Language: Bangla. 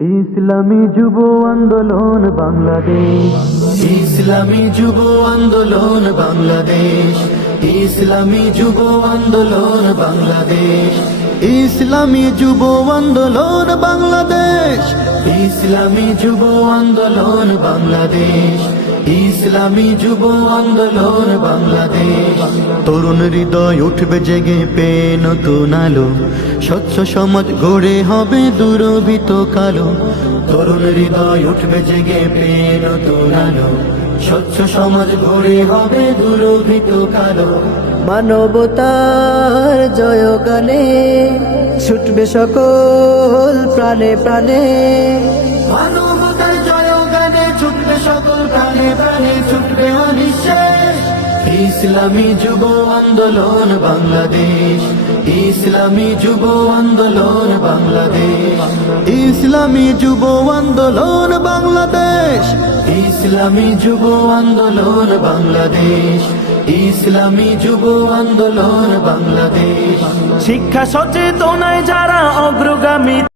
ইসলামী যুব আন্দোলন বাংলাদেশ, ইসলামী যুব আন্দোলন বাংলাদেশ, ইসলামী যুব আন্দোলন বাংলাদেশ, ইসলামী যুব আন্দোলন বাংলাদেশ, ইসলামী যুব আন্দোলন বাংলাদেশ, ইসলামী যুব আন্দোলন বাংলাদেশ। তরুণ হৃদয় উঠবে জেগে পেয়ে নতুন আলো, স্বচ্ছ সমাজ গড়ে হবে দুরভিত কালো। তরুণ হৃদয় উঠবে জেগে পেয়ে নতুন আলো, স্বচ্ছ সমাজ গড়ে হবে দুরভিত কালো। মানবতার জয়গানে ছুটবে সকল প্রাণে প্রাণে, মানবতার জয়গানে ছুটবে সকল প্রাণে প্রাণে, ছুটবে অনিঃশেষ। ইসলামী যুব আন্দোলন বাংলাদেশ, ইসলামী যুব আন্দোলন বাংলাদেশ, ইসলামী যুব আন্দোলন বাংলাদেশ, ইসলামী যুব আন্দোলন বাংলাদেশ, ইসলামী যুব আন্দোলন বাংলাদেশ। শিক্ষা সচেতনায় যারা অগ্রগামী